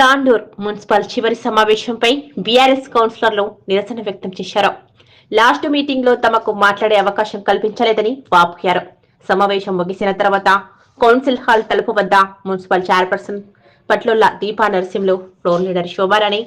Tandur municipal చివరి సమావేశంపై BRS కౌన్సిలర్లు నిరసన వ్యక్తం చేశారు. లాస్ట్ మీటింగ్లో తమకు మాట్లాడే అవకాశం కల్పించలేదని వాపోయారు. సమావేశం ముగిసిన తర్వాత కౌన్సిల్ హాల్ తలుపు వద్ద మున్సిపల్ చైర్పర్సన్ పట్లుల్ల దీపా నరసింహులు ఫ్లోర్ లీడర్ శోభారాణి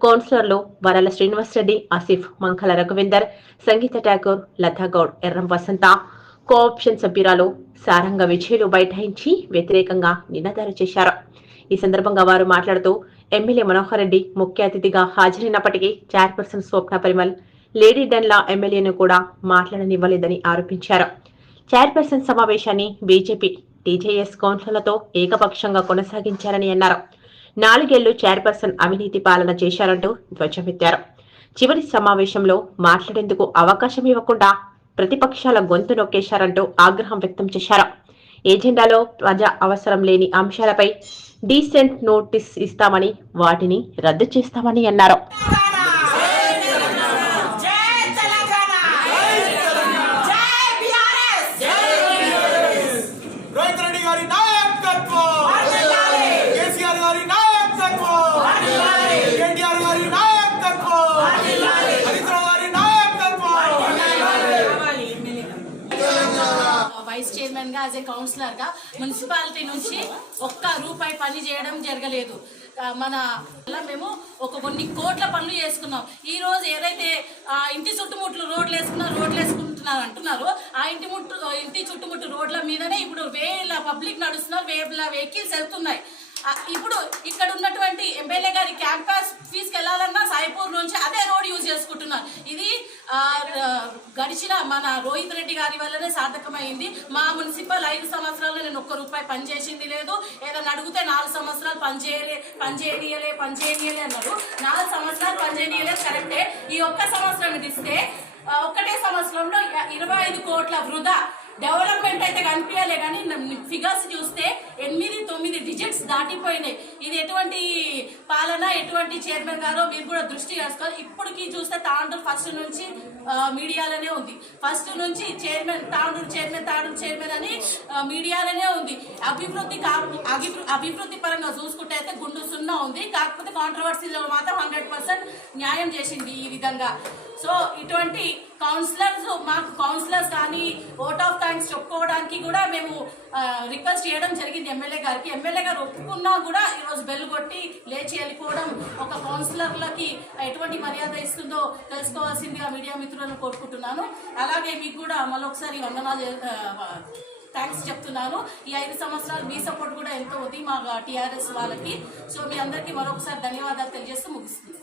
కౌన్సిలర్లు వరల శ్రీనివాసరెడ్డి ఆసిఫ్ మంకల రఘువిందర్ సంగీత ఠాకూర్ లతాగౌడ్ ఎర్రం వసంత కోఆప్షన్ సభ్యురాలు సారంగ విజయులు బైఠాయించి వ్యతిరేకంగా నినాదాలు చేశారు. ఈ సందర్భంగా వారు మాట్లాడుతూ ఎమ్మెల్యే మనోహర్ రెడ్డి ముఖ్య అతిథిగా హాజరైనప్పటికీ చైర్పర్సన్ స్వప్న పరిమల్ లేడీ డన్లా ఎమ్మెల్యేను కూడా మాట్లాడనివ్వలేదని ఆరోపించారు. చైర్పర్సన్ సమావేశాన్ని బీజేపీ టీజేఎస్ కౌన్సిలర్లతో ఏకపక్షంగా కొనసాగించారని అన్నారు. నాలుగేళ్ళు చైర్పర్సన్ అవినీతి పాలన చేశారంటూ ధ్వజమెత్తారు చివరి సమావేశంలో మాట్లాడేందుకు అవకాశం ఇవ్వకుండా ప్రతిపక్షాల గొంతు నొక్కేశారంటూ ఆగ్రహం వ్యక్తం చేశారు. ఎజెండాలో ప్రజా అవసరం లేని అంశాలపై డీసెంట్ నోటీస్ ఇస్తామని వాటిని రద్దు చేస్తామని అన్నారు. వైస్ చైర్మన్గా యాజ్ ఏ కౌన్సిలర్గా మున్సిపాలిటీ నుంచి ఒక్క రూపాయి పని చేయడం జరగలేదు. మన మేము ఒక కొన్ని కోట్ల పనులు చేసుకున్నాం. ఈ రోజు ఏదైతే ఆ, ఇంటి చుట్టుముట్లు రోడ్లు వేసుకున్నారు రోడ్లు వేసుకుంటున్నారు అంటున్నారు. ఆ ఇంటి ముట్టు ఇంటి చుట్టుముట్టు రోడ్ల మీదనే ఇప్పుడు వేల పబ్లిక్ నడుస్తున్నారు వేల వెహికల్స్ వెళ్తున్నాయి. ఇప్పుడు ఇక్కడ ఉన్నటువంటి ఎమ్మెల్యే గారి క్యాంపస్ ఫీజుకి వెళ్ళాలన్నా సాయిపూర్ నుంచి అదే రోడ్ యూజ్ చేసుకుంటున్నారు. ఇది ఆ, గడిచిన మన రోహిత్ రెడ్డి గారి వల్లనే సార్థకమైంది. మా మున్సిపల్ ఐదు సంవత్సరాలు నేను ఒక్క రూపాయి పనిచేసింది లేదు. ఏదైనా అడిగితే నాలుగు సంవత్సరాలు పనిచేయలే చేయలే పనిచేయనీయలే అన్నారు. నాలుగు సంవత్సరాలు పనిచేయనియలేదు కరెక్టే. ఈ ఒక్క సంవత్సరం ఇస్తే ఒక్కటే సంవత్సరంలో ఇరవై ఐదు కోట్ల వృధా డెవలప్మెంట్ అయితే కనిపించలే కానీ ఫిగర్స్ చూస్తే ఎనిమిది తొమ్మిది డిజిట్స్ దాటిపోయినాయి. ఇది ఎటువంటి పాలన ఎటువంటి చైర్మన్ గారో మీరు కూడా దృష్టి చేసుకోవాలి. ఇప్పటికీ చూస్తే తాండ్రు ఫస్ట్ నుంచి మీడియాలోనే ఉంది. ఫస్ట్ నుంచి chairman Tandur chairman Tandur chairman అని మీడియాలోనే ఉంది. అభివృద్ధి అభివృ- అభివృద్ధి పరంగా చూసుకుంటే అయితే గుండు సున్నా ఉంది. కాకపోతే కాంట్రవర్సీలో మాత్రం హండ్రెడ్ పర్సెంట్ న్యాయం చేసింది ఈ విధంగా. సో ఇటువంటి కౌన్సిలర్స్ మాకు కౌన్సిలర్స్ కానీ ఓట్ ఆఫ్ థ్యాంక్స్ చెప్పుకోవడానికి కూడా మేము రిక్వెస్ట్ చేయడం జరిగింది ఎమ్మెల్యే గారికి. ఎమ్మెల్యే గారు ఒప్పుకున్నా కూడా ఈరోజు బెల్ కొట్టి లేచి వెళ్ళిపోవడం ఒక కౌన్సిలర్లకి ఎటువంటి మర్యాద ఇస్తుందో తెలుసుకోవాల్సిందిగా మీడియా మిత్రులను కోరుకుంటున్నాను. అలాగే మీకు కూడా మళ్ళొకసారి వందనాలు థ్యాంక్స్ చెప్తున్నాను. ఈ ఐదు సంవత్సరాలు మీ సపోర్ట్ కూడా ఎంతో ఉంది మా టీఆర్ఎస్ వాళ్ళకి. సో మీ అందరికీ మరొకసారి ధన్యవాదాలు తెలియజేస్తూ ముగిస్తుంది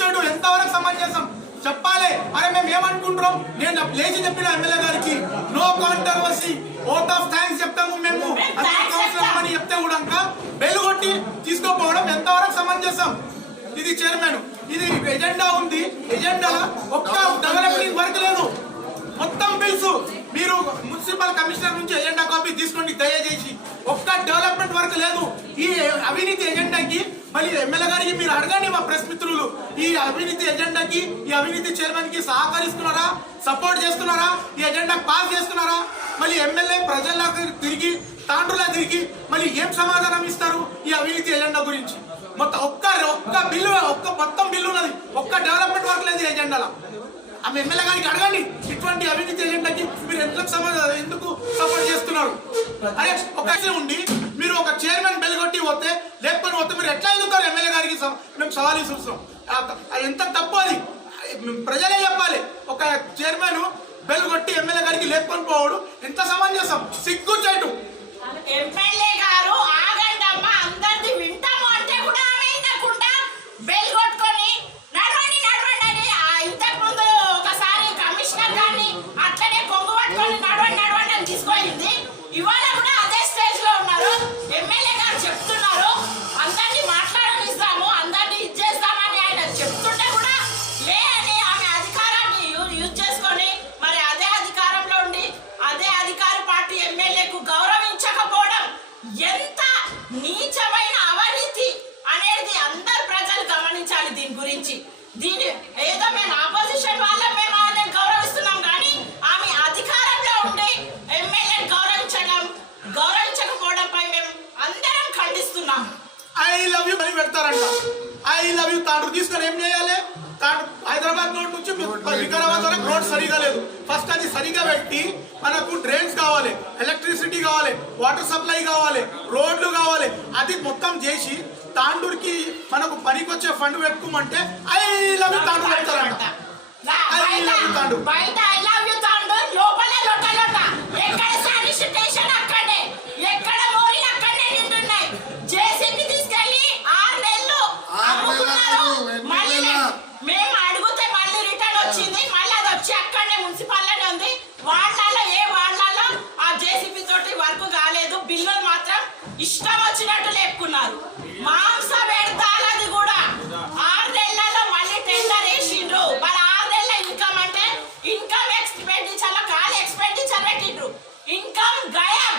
సిగ్గుచేటు ఎంతవరకు సమంజసం చెప్పాలి. అరే మేము ఏమనుకుంటున్నాం? నేను లేచి చెప్పిన ఎమ్మెల్యే గారికి no controversy vote of thanks చెప్తాము మేము. అని చెప్తే. కూడా బెలుగొట్టి తీసుకోపోవడం ఎంతవరకు సమంజసం ఇది చైర్మన్ ఇది ఎజెండా ఉంది. ఎజెండా ఒక్క డెవలప్మెంట్ వర్క్ లేదు. మొత్తం బిల్స్ మీరు మున్సిపల్ కమిషనర్ డెవలప్మెంట్ వర్క్ లేదు. ఈ అవినీతి ఎజెండాకి మళ్ళీ ఎమ్మెల్యే గారికి మీరు అడగండి మా ప్రెస్ మిత్రులు ఈ అవినీతి ఎజెండాకి ఈ అవినీతి చైర్మన్కి సహకరిస్తున్నారా? సపోర్ట్ చేస్తున్నారా? ఈ ఎజెండా పాస్ చేస్తున్నారా? మళ్ళీ ఎమ్మెల్యే ప్రజల్లోకి తిరిగి తాండ్రులా తిరిగి మళ్ళీ ఏం సమాధానం ఇస్తారు ఈ అవినీతి ఎజెండా గురించి? మొత్తం ఒక్క ఒక్క బిల్లు ఒక్క మొత్తం బిల్లు ఉన్నది. ఒక్క డెవలప్మెంట్ వర్క్ లేదు ఈ ఎజెండాలో? ఆమె ఎమ్మెల్యే గారికి అడగండి ఇటువంటి అవినీతి ఎజెండాకి మీరు ఎందుకు సమ- ఎందుకు సపోర్ట్ చేస్తున్నారు? అరే ఒక ఉండి మీరు ఒక చైర్మన్ బెల్గొట్టి పోతే లేకపోతే పోతే మీరు ఎట్లా ఎదుగుతారు ఎమ్మెల్యే గారికి మేము సవాల్ చూస్తున్నాం అది ఎంత తప్పు అది? ప్రజలే చెప్పాలి. ఒక చైర్మన్ బెల్ కొట్టి ఎమ్మెల్యే గారికి లేపుకొని పోవడు ఎంత సమంజసం? సిగ్గు చేయటం ఎమ్మెల్యే ఐ లవ్ యూ అని పెడతారంట. ఐ లవ్ యూ తాండ్రు తీసుకొని ఏం చేయాలి? తాండ్రు హైదరాబాద్ రోడ్ నుంచి వికారాబాద్ వరకు రోడ్ సరిగా లేదు. ఫస్ట్ అది సరిగా పెట్టి మనకు డ్రైన్స్ కావాలి ఎలక్ట్రిసిటీ కావాలి వాటర్ సప్లై కావాలి రోడ్లు కావాలి. అది మొత్తం చేసి తాండూరుకి మనకు పనికొచ్చే ఫండ్ పెట్టుకోమంటే ఐ లవ్ యూ తాండ్రు పెడతారంట. I love you, తాండు. బయట ఐ లవ్ యూ తాండు లోపల లొట్ట లొట్ట ఎక్కడ శానిటేషన్ అక్కడే? ఎక్కడ వచ్చింది. మళ్ళీ అది వచ్చి అక్కడనే మున్సిపాలిటీ ఉంది. వాళ్ళలో ఏ వాళ్ళలో ఆ జేసీబీ తోటి వర్క్ కాలేదు. బిల్లులు మాత్రం ఇష్టం వచ్చినట్టు లేపుకున్నారు. మాంస పెడతాలది కూడా. ఆరు నెలలలో మళ్ళీ టెండర్ వేసిండ్రు. మరి ఆరు నెలల ఇన్కమ్ అంటే ఇన్కమ్ ఎక్స్పెండిచర్లో ఖాళీ ఎక్స్పెండిచర్ పెట్టిండ్రు. ఇన్కమ్ గయం.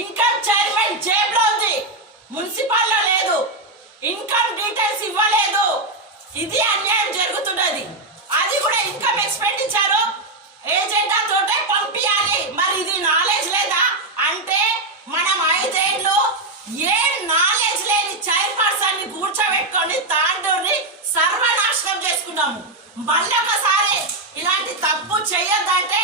ఇన్కమ్ చైర్మన్ జేబులో ఉంది. మున్సిపాల్లో లేదు. ఇన్కమ్ డీటెయిల్స్ ఇవ్వలేదు. ఇది అన్యాయం జరుగుతున్నది. అది కూడా ఇన్కమ్ ఎక్స్పెండిచర్ ఏజెండా తోటే పంపించాలి మరి ఇది నాలెడ్జ్ లేదా? అంటే మనం ఐదేళ్ళు ఏ నాలెడ్జ్ లేని చైర్పర్సన్ని కూర్చోబెట్టుకొని తాండూరిని సర్వనాశనం చేసుకున్నాము. మళ్ళొకసారి ఇలాంటి తప్పు చేయొద్దంటే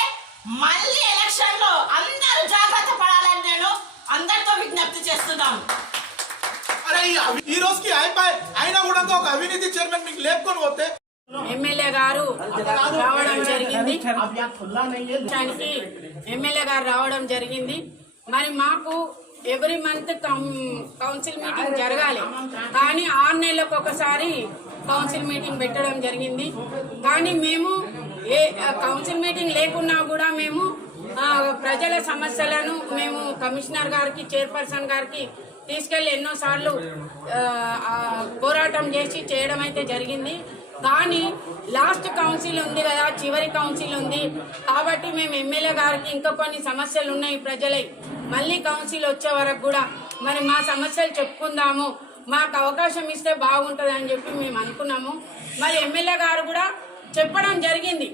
మళ్ళీ ఎలక్షన్లో అందరూ జాగ్రత్త పడాలని నేను అందరితో విజ్ఞప్తి చేస్తున్నాను. అరే ఈ ఈ రోజుకి అయిపోయి అయినా కూడా ఒక అవినీతి చైర్మన్ మీకు లేపుకొని పోతే ఎమ్మెల్యే గారు రావడం జరిగింది. దానికి ఎమ్మెల్యే గారు రావడం జరిగింది. మరి మాకు ఎవ్రీ మంత్ కౌన్సిల్ మీటింగ్ జరగాలి. కానీ ఆరు నెలలకు ఒకసారి కౌన్సిల్ మీటింగ్ పెట్టడం జరిగింది. కానీ మేము ఏ కౌన్సిల్ మీటింగ్ లేకున్నా కూడా మేము ప్రజల సమస్యలను మేము కమిషనర్ గారికి చైర్పర్సన్ గారికి తీసుకెళ్ళి ఎన్నోసార్లు పోరాటం చేసి చేయడం అయితే జరిగింది. కానీ లాస్ట్ కౌన్సిల్ ఉంది కదా చివరి కౌన్సిల్ ఉంది. కాబట్టి మేము ఎమ్మెల్యే గారికి ఇంకా కొన్ని సమస్యలు ఉన్నాయి ప్రజలై. మళ్ళీ కౌన్సిల్ వచ్చే వరకు కూడా మరి మా సమస్యలు చెప్పుకుందాము. మాకు అవకాశం ఇస్తే బాగుంటుంది అని చెప్పి మేము అనుకున్నాము. మరి ఎమ్మెల్యే గారు కూడా చెప్పడం జరిగింది.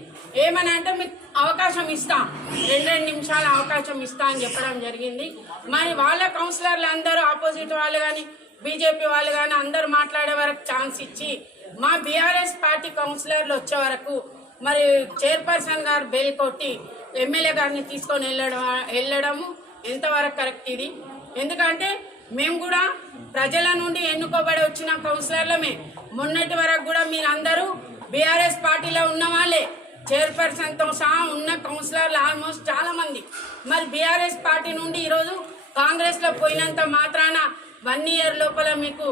ఏమని అంటే మీకు అవకాశం ఇస్తాం. రెండు రెండు నిమిషాల అవకాశం ఇస్తా అని చెప్పడం జరిగింది. మరి వాళ్ళ కౌన్సిలర్లు అందరూ ఆపోజిట్ వాళ్ళు కానీ బీజేపీ వాళ్ళు కానీ అందరూ మాట్లాడే వరకు ఛాన్స్ ఇచ్చి మా బీఆర్ఎస్ పార్టీ కౌన్సిలర్లు వచ్చే వరకు మరి చైర్పర్సన్ గారు బెయిల్ కొట్టి ఎమ్మెల్యే గారిని తీసుకొని వెళ్ళడం వెళ్ళడము ఎంతవరకు కరెక్ట్ ఇది? ఎందుకంటే మేము కూడా ప్రజల నుండి ఎన్నుకోబడి వచ్చిన కౌన్సిలర్లమే. మొన్నటి వరకు కూడా మీరందరూ బీఆర్ఎస్ పార్టీలో ఉన్న వాళ్ళే. చైర్పర్సన్తో సహా ఉన్న కౌన్సిలర్లు ఆల్మోస్ట్ చాలామంది. మరి బీఆర్ఎస్ పార్టీ నుండి ఈరోజు కాంగ్రెస్లో పోయినంత మాత్రాన వన్ ఇయర్ లోపల మీకు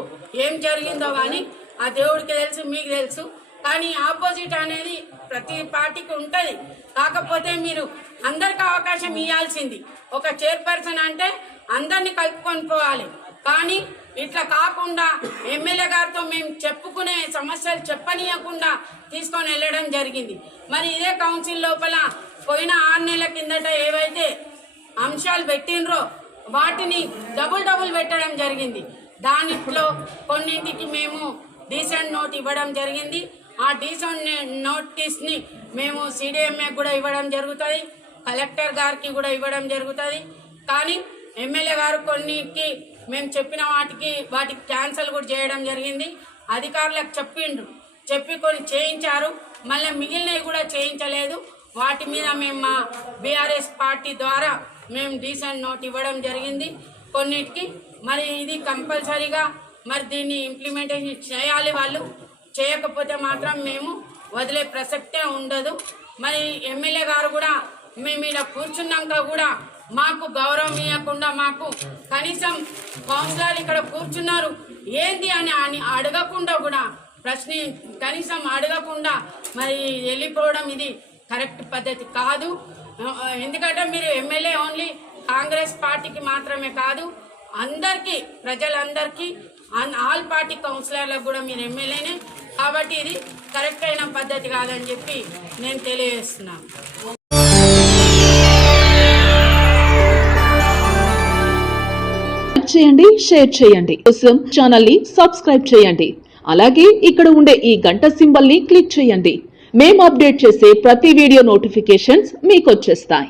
ఏం జరిగిందో కానీ ఆ దేవుడికి తెలుసు మీకు తెలుసు. కానీ ఆపోజిట్ అనేది ప్రతి పార్టీకి ఉంటుంది. కాకపోతే మీరు అందరికి అవకాశం ఇవ్వాల్సింది ఒక చైర్పర్సన్ అంటే అందరిని కలుపుకొని పోవాలి. కానీ ఇట్లా కాకుండా ఎమ్మెల్యే గారితో మేము చెప్పుకునే సమస్యలు చెప్పనీయకుండా తీసుకొని వెళ్ళడం జరిగింది. మరి ఇదే కౌన్సిల్ లోపల పోయిన ఆరు నెలల కిందట ఏవైతే అంశాలు పెట్టినరో వాటిని డబుల్ డబుల్ పెట్టడం జరిగింది. దానిలో కొన్నింటికి మేము డీసెంట్ నోట్ ఇవ్వడం జరిగింది. ఆ డీసెంట్ నోటీస్ని మేము సిడిఎంఏ కూడా ఇవ్వడం జరుగుతుంది. కలెక్టర్ గారికి కూడా ఇవ్వడం జరుగుతుంది. కానీ ఎమ్మెల్యే గారు కొన్నికి మేము చెప్పిన వాటికి వాటికి క్యాన్సిల్ కూడా చేయడం జరిగింది. అధికారులకు చెప్పిండ్రు. చెప్పి కొన్ని చేయించారు. మళ్ళీ మిగిలినవి కూడా చేయించలేదు. వాటి మీద మేము మా బీఆర్ఎస్ పార్టీ ద్వారా మేము డీసెంట్ నోట్ ఇవ్వడం జరిగింది. కొన్నిటికి మరి ఇది కంపల్సరీగా మరి దీన్ని ఇంప్లిమెంటేషన్ చేయాలి వాళ్ళు. చేయకపోతే మాత్రం మేము వదిలే ప్రసక్తే ఉండదు. మరి ఎమ్మెల్యే గారు కూడా మేము ఇక్కడ కూర్చున్నాక కూడా మాకు గౌరవం ఇవ్వకుండా మాకు కనీసం కౌన్సిలర్ ఇక్కడ కూర్చున్నారు. ఏంది అని అని అడగకుండా కూడా ప్రశ్న కనీసం అడగకుండా మరి వెళ్ళిపోవడం ఇది కరెక్ట్ పద్ధతి కాదు. ఎందుకంటే మీరు ఎమ్మెల్యే ఓన్లీ కాంగ్రెస్ పార్టీకి మాత్రమే కాదు అందరికీ ప్రజలందరికీ ఆల్ పార్టీ కౌన్సిలర్లకు కూడా మీరు ఎమ్మెల్యేనే. కాబట్టి ఇది కరెక్ట్ అయిన పద్ధతి కాదని చెప్పి నేను తెలియజేస్తున్నాను. చేయండి షేర్ చేయండి. కోసం ఛానల్ని సబ్స్క్రైబ్ చేయండి. అలాగే ఇక్కడ ఉండే ఈ గంట సింబల్ని క్లిక్ చేయండి. మేము అప్డేట్ చేసే ప్రతి వీడియో నోటిఫికేషన్స్ మీకు వచ్చేస్తాయి.